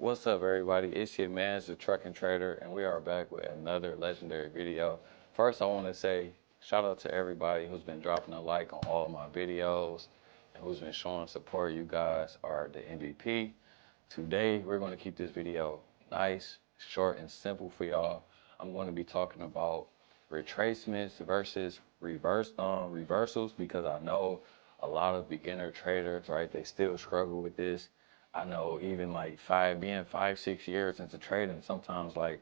What's up, everybody? It's your man, the trucking trader, and we are back with another legendary video. First, I want to say shout out to everybody who's been dropping a like on all of my videos and who's been showing support. You guys are the MVP. Today, we're going to keep this video nice, short, and simple for y'all. I'm going to be talking about retracements versus reversals because I know a lot of beginner traders, right? They still struggle with this. I know even like being 5, 6 years into trading, sometimes like,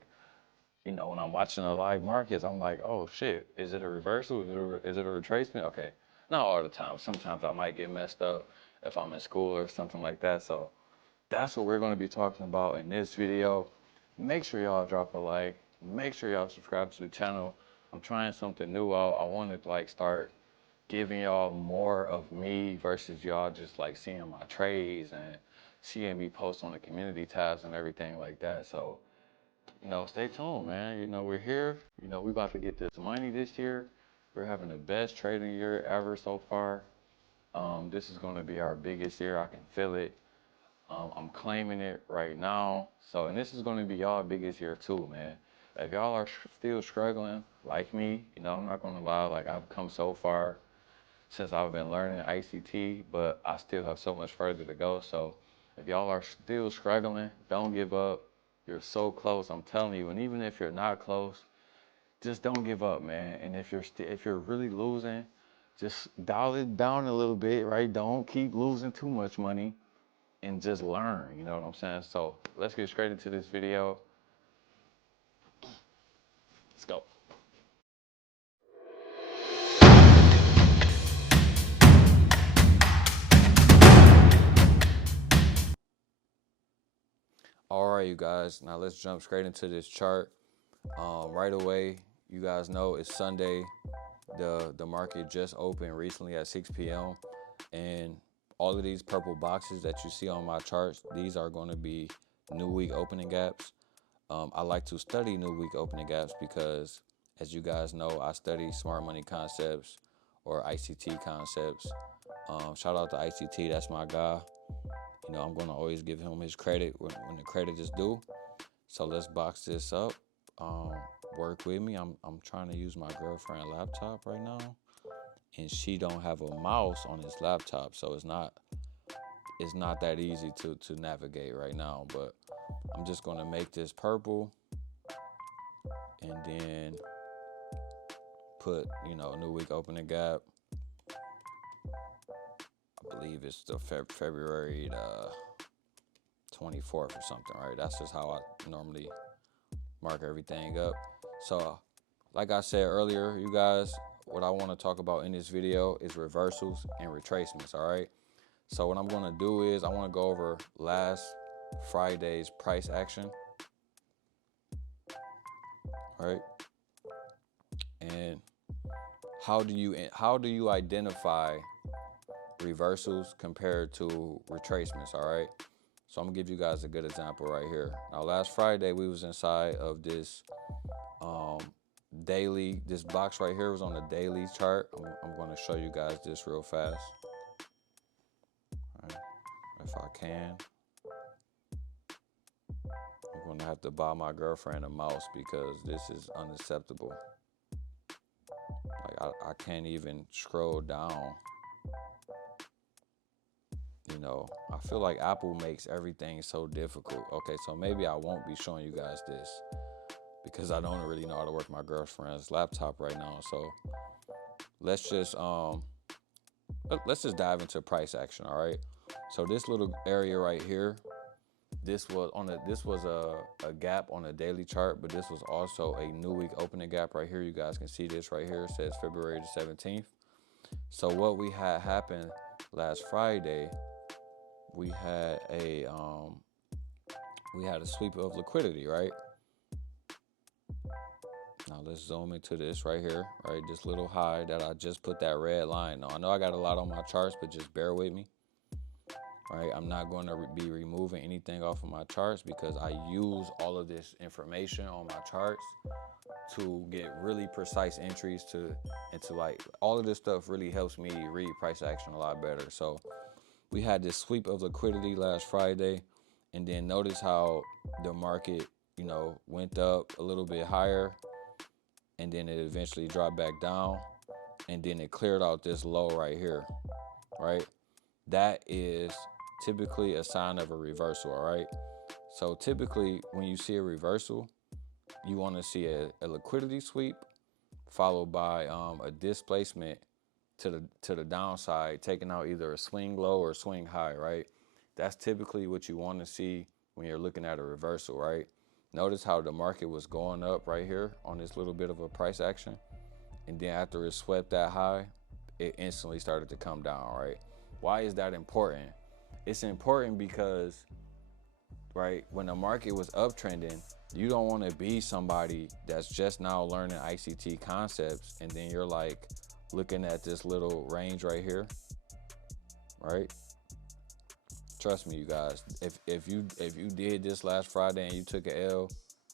when I'm watching the live markets, I'm like, oh shit, is it a reversal? Is it a retracement? Okay. Not all the time. Sometimes I might get messed up if I'm in school or something like that. So that's what we're going to be talking about in this video. Make sure y'all drop a like. Make sure y'all subscribe to the channel. I'm trying something new out. I want to like start giving y'all more of me versus y'all just like seeing my trades and seeing me post on the community tabs and everything like that. So, stay tuned, man. We're here. We about to get this money this year. We're having the best trading year ever so far. This is going to be our biggest year. I can feel it. I'm claiming it right now. So, and this is going to be y'all biggest year too, man. If y'all are still struggling like me, I'm not going to lie, like I've come so far since I've been learning ICT, but I still have so much further to go. So if y'all are still struggling, don't give up. You're so close, I'm telling you. And even if you're not close, just don't give up, man. And if you're really losing, just dial it down a little bit, right? Don't keep losing too much money and just learn, you know what I'm saying? So let's get straight into this video. Let's go. All right, you guys, now let's jump straight into this chart. Right away, you guys know it's Sunday. The market just opened recently at 6 p.m. and all of these purple boxes that you see on my charts, these are going to be new week opening gaps. I like to study new week opening gaps because, as you guys know, I study smart money concepts or ICT concepts. Shout out to ICT, that's my guy. I'm going to always give him his credit when the credit is due. So let's box this up. Work with me. I'm trying to use my girlfriend's laptop right now, and she don't have a mouse on this laptop, so it's not that easy to navigate right now. But I'm just gonna make this purple, and then put new week opening gap. I believe it's the February 24th or something, right? That's just how I normally mark everything up. So like I said earlier, you guys, what I want to talk about in this video is reversals and retracements, all right? So what I'm going to do is I want to go over last Friday's price action, right? And how do you identify reversals compared to retracements, all right? So I'm gonna give you guys a good example right here. Now, last Friday, we was inside of this daily, this box right here was on the daily chart. I'm gonna show you guys this real fast. All right, if I can. I'm gonna have to buy my girlfriend a mouse because this is unacceptable. Like I can't even scroll down. I feel like Apple makes everything so difficult. Okay, so maybe I won't be showing you guys this because I don't really know how to work my girlfriend's laptop right now. So let's just dive into price action, all right? So this little area right here, this was a gap on a daily chart, but this was also a new week opening gap right here. You guys can see this right here. It says February the 17th. So what we had happen last Friday, we had a sweep of liquidity, right? Now let's zoom into this right here, right? This little high that I just put that red line on. I know I got a lot on my charts, but just bear with me, right? I'm not going to be removing anything off of my charts because I use all of this information on my charts to get really precise entries into like all of this stuff really helps me read price action a lot better. So we had this sweep of liquidity last Friday, And then notice how the market, you know, went up a little bit higher, and then it eventually dropped back down, and then it cleared out this low right here, right? That is typically a sign of a reversal, all right? So typically when you see a reversal, you want to see a liquidity sweep followed by a displacement to the downside, taking out either a swing low or a swing high, right? That's typically what you want to see when you're looking at a reversal, right? Notice how the market was going up right here on this little bit of a price action. And then after it swept that high, it instantly started to come down, right? Why is that important? It's important because, right, when the market was uptrending, you don't want to be somebody that's just now learning ICT concepts and then you're like looking at this little range right here, right? Trust me, you guys, if you did this last Friday and you took an L,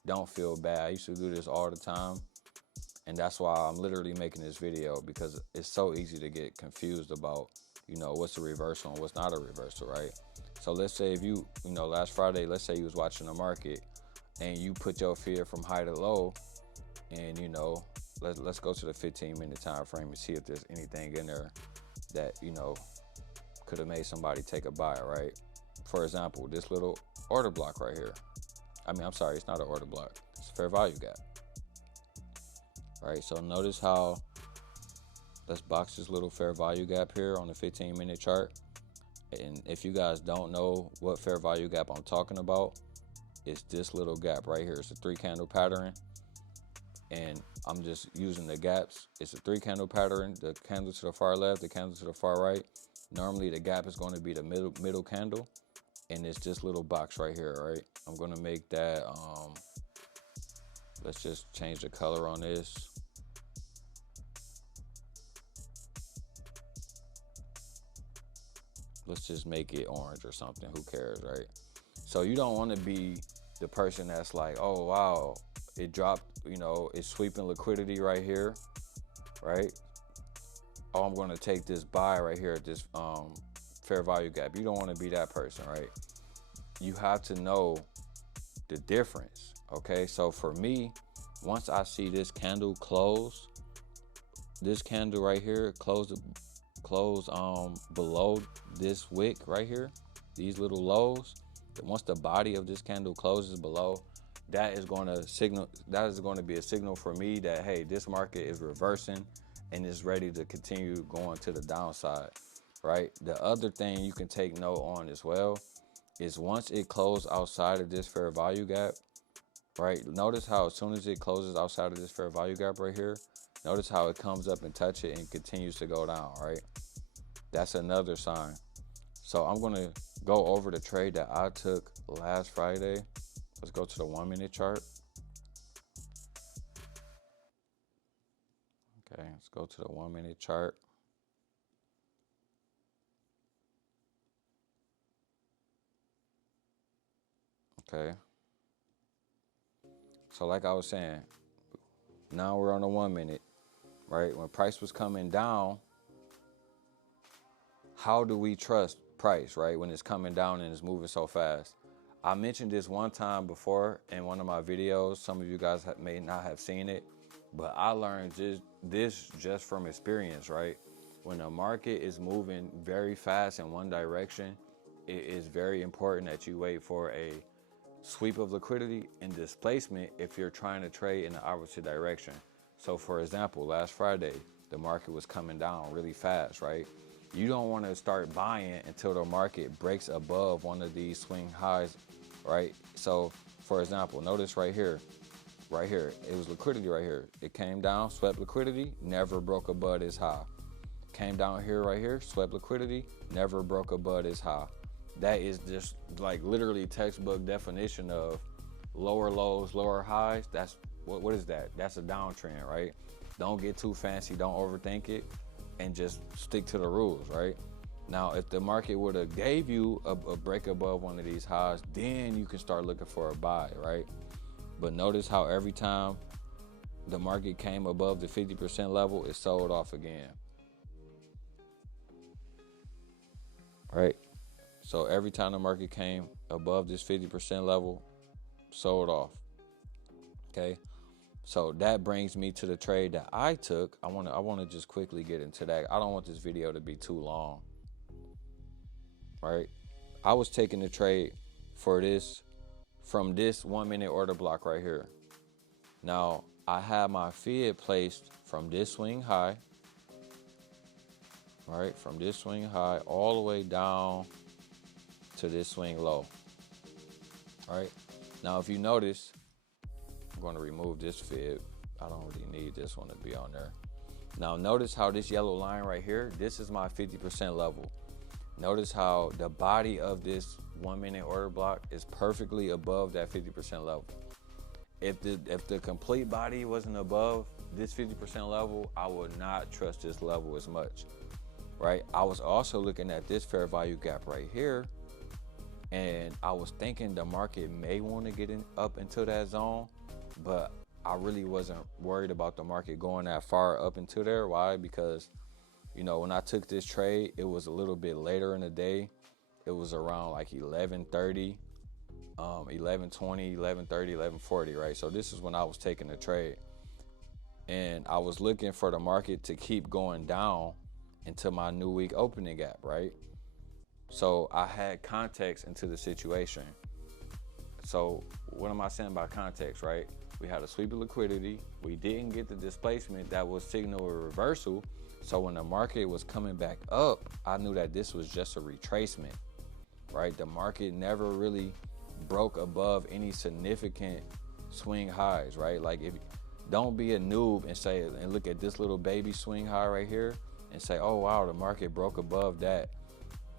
don't feel bad. I used to do this all the time, and that's why I'm literally making this video, because it's so easy to get confused about, you know, what's a reversal and what's not a reversal, right? So let's say if you know, last Friday, let's say you was watching the market and you put your fear from high to low, and you know, let's go to the 15-minute time frame and see if there's anything in there that, you know, could have made somebody take a buy, right? For example, this little order block right here. I'm sorry, it's not an order block. It's a fair value gap, right? So notice how, let's box this little fair value gap here on the 15-minute chart. And if you guys don't know what fair value gap I'm talking about, it's this little gap right here. It's a 3-candle pattern, and I'm just using the gaps. It's a 3-candle pattern, the candle to the far left, the candle to the far right. Normally the gap is going to be the middle candle, and it's this little box right here, right? I'm going to make that, let's just change the color on this. Let's just make it orange or something, who cares, right? So you don't want to be the person that's like, oh wow, it dropped, you know, it's sweeping liquidity right here, right? Oh, I'm going to take this buy right here at this fair value gap. You don't want to be that person, right? You have to know the difference, okay? So for me, once I see this candle close, this candle right here close below this wick right here, these little lows, once the body of this candle closes below, that is going to be a signal for me that, hey, this market is reversing and is ready to continue going to the downside, right? The other thing you can take note on as well is once it closes outside of this fair value gap, right? Notice how as soon as it closes outside of this fair value gap right here, notice how it comes up and touch it and continues to go down, right? That's another sign. So I'm going to go over the trade that I took last Friday. Let's go to the 1-minute chart. Okay, let's go to the 1-minute chart. Okay. So like I was saying, now we're on the 1-minute, right? When price was coming down, how do we trust price, right? When it's coming down and it's moving so fast. I mentioned this one time before in one of my videos. Some of you guys may not have seen it, but I learned this just from experience, right? When the market is moving very fast in one direction, it is very important that you wait for a sweep of liquidity and displacement if you're trying to trade in the opposite direction. So for example, last Friday, the market was coming down really fast, right? You don't want to start buying until the market breaks above one of these swing highs, right? So for example, notice right here, it was liquidity right here. It came down, swept liquidity, never broke above this high. Came down here right here, swept liquidity, never broke above this high. That is just like literally textbook definition of lower lows, lower highs. That's what is that? That's a downtrend, right? Don't get too fancy, don't overthink it, and just stick to the rules, right? Now, if the market would have gave you a break above one of these highs, then you can start looking for a buy, right? But notice how every time the market came above the 50% level, it sold off again, right? So every time the market came above this 50% level, sold off. Okay. So that brings me to the trade that I took. I want to just quickly get into that. I don't want this video to be too long. Right? I was taking the trade for this from this 1 minute order block right here. Now, I have my fib placed from this swing high, right? From this swing high all the way down to this swing low. All right. Now, if you notice, I'm going to remove this fib. I don't really need this one to be on there. Now, notice how this yellow line right here, this is my 50% level. Notice how the body of this 1 minute order block is perfectly above that 50% level. If the complete body wasn't above this 50% level, I would not trust this level as much, right? I was also looking at this fair value gap right here, and I was thinking the market may want to get up into that zone, but I really wasn't worried about the market going that far up into there. Why? Because, you know, when I took this trade, it was a little bit later in the day. It was around like 11:30. 11:20, 11:30, 11:40, right? So this is when I was taking the trade, and I was looking for the market to keep going down into my new week opening gap, right? So I had context into the situation. So what am I saying by context, right? We had a sweep of liquidity. We didn't get the displacement that would signal a reversal. So when the market was coming back up, I knew that this was just a retracement, right? The market never really broke above any significant swing highs, right? Like, if don't be a noob and say and look at this little baby swing high right here and say, oh wow, the market broke above that,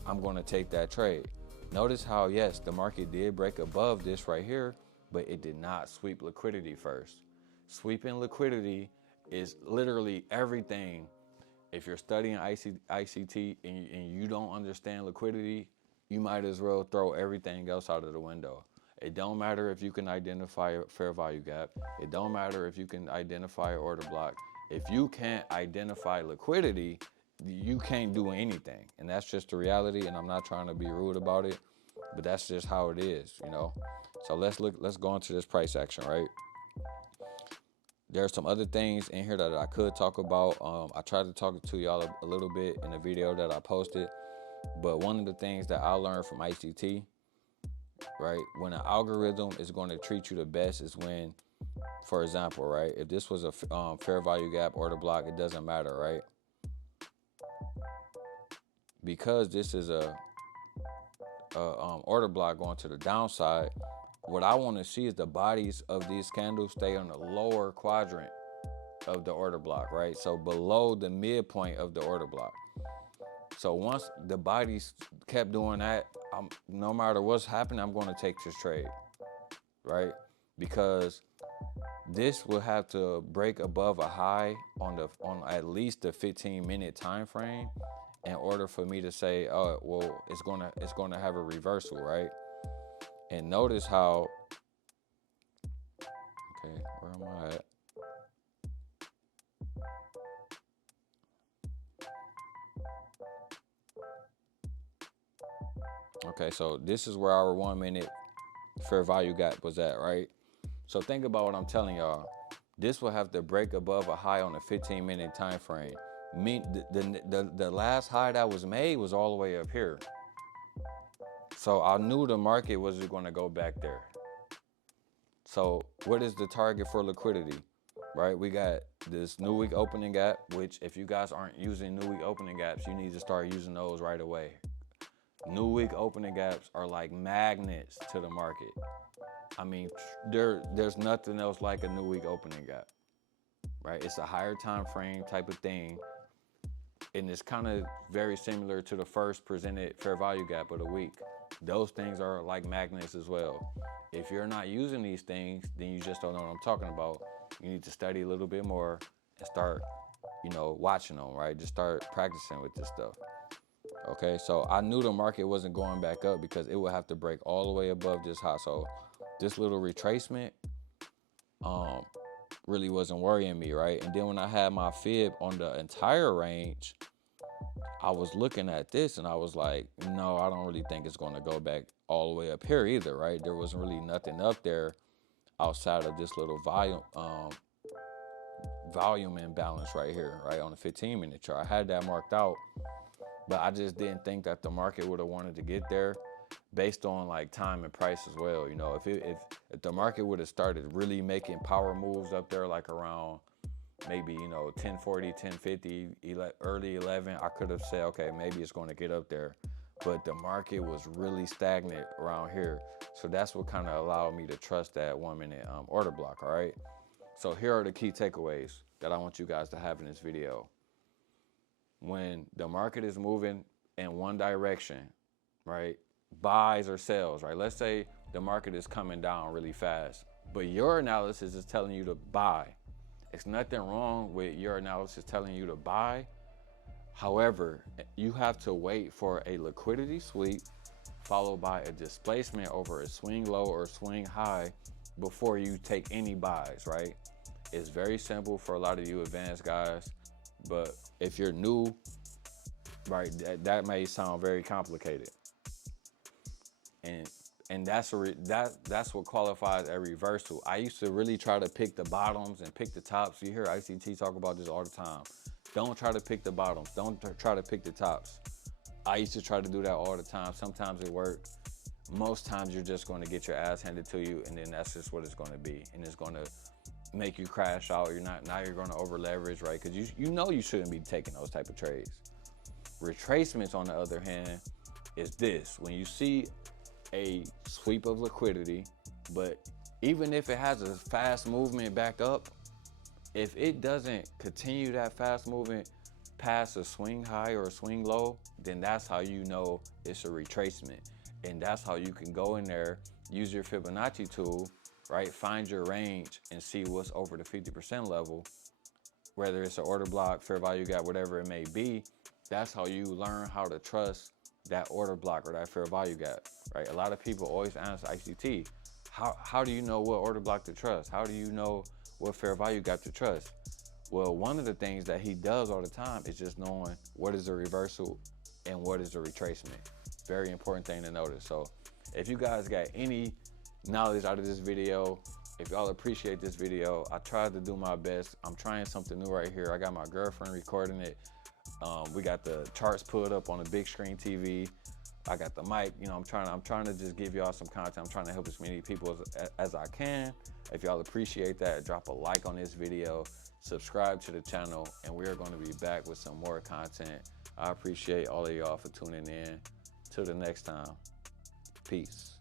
I'm going to take that trade. Notice how, yes, the market did break above this right here, but it did not sweep liquidity first. Sweeping liquidity is literally everything. If you're studying ICT and you don't understand liquidity, you might as well throw everything else out of the window. It don't matter if you can identify a fair value gap. It don't matter if you can identify an order block. If you can't identify liquidity, you can't do anything. And that's just the reality, and I'm not trying to be rude about it, but that's just how it is, you know? So let's go into this price action, right? There's some other things in here that I could talk about. I tried to talk to y'all a little bit in the video that I posted. But one of the things that I learned from ICT, right, when an algorithm is going to treat you the best is when, for example, right, if this was a fair value gap order block, it doesn't matter, right? Because this is a order block going to the downside, what I want to see is the bodies of these candles stay on the lower quadrant of the order block, right? So below the midpoint of the order block. So once the bodies kept doing that, no matter what's happening, I'm going to take this trade, right? Because this will have to break above a high on at least the 15-minute time frame in order for me to say, oh, well, it's going to have a reversal, right? And notice how, okay, where am I at? Okay, so this is where our 1 minute fair value gap was at, right? So think about what I'm telling y'all. This will have to break above a high on a 15-minute time frame. The last high that was made was all the way up here. So I knew the market wasn't going to go back there. So what is the target for liquidity, right? We got this new week opening gap, which if you guys aren't using new week opening gaps, you need to start using those right away. New week opening gaps are like magnets to the market. I mean, there's nothing else like a new week opening gap, right? It's a higher time frame type of thing, and it's kind of very similar to the first presented fair value gap of the week. Those things are like magnets as well. If you're not using these things, then you just don't know what I'm talking about. You need to study a little bit more and start, watching them, right? Just start practicing with this stuff. Okay, so I knew the market wasn't going back up because it would have to break all the way above this high. So this little retracement really wasn't worrying me, right? And then when I had my fib on the entire range, I was looking at this and I was like, no, I don't really think it's going to go back all the way up here either, right? There wasn't really nothing up there outside of this little volume imbalance right here, right, on the 15-minute chart. I had that marked out, but I just didn't think that the market would have wanted to get there based on like time and price as well. You know, if the market would have started really making power moves up there, like around maybe, you know, 1040, 1050, early 11, I could have said, okay, maybe it's going to get up there. But the market was really stagnant around here. So that's what kind of allowed me to trust that 1 minute order block, all right? So here are the key takeaways that I want you guys to have in this video. When the market is moving in one direction, right, buys or sells, right? Let's say the market is coming down really fast, but your analysis is telling you to buy. It's nothing wrong with your analysis telling you to buy. However, you have to wait for a liquidity sweep followed by a displacement over a swing low or swing high before you take any buys, right? It's very simple for a lot of you advanced guys, but if you're new, right, that may sound very complicated. And that's what qualifies a reversal. I used to really try to pick the bottoms and pick the tops. You hear ICT talk about this all the time. Don't try to pick the bottoms. Don't try to pick the tops. I used to try to do that all the time. Sometimes it worked. Most times you're just going to get your ass handed to you, and then that's just what it's going to be. And it's going to make you crash out. Now you're going to over leverage, right? Because you know you shouldn't be taking those type of trades. Retracements, on the other hand, is this. When you see a sweep of liquidity, but even if it has a fast movement back up, if it doesn't continue that fast movement past a swing high or a swing low, then that's how you know it's a retracement. And that's how you can go in there, use your Fibonacci tool, right? Find your range and see what's over the 50% level, whether it's an order block, fair value gap, whatever it may be. That's how you learn how to trust that order block or that fair value gap, right? A lot of people always ask ICT, how do you know what order block to trust? How do you know what fair value gap to trust? Well, one of the things that he does all the time is just knowing what is a reversal and what is a retracement. Very important thing to notice. So if you guys got any knowledge out of this video, if y'all appreciate this video, I tried to do my best. I'm trying something new right here. I got my girlfriend recording it. We got the charts put up on a big screen TV. I got the mic. You know, I'm trying to just give y'all some content. I'm trying to help as many people as I can. If y'all appreciate that, drop a like on this video, subscribe to the channel, and we are going to be back with some more content. I appreciate all of y'all for tuning in. Till the next time, peace.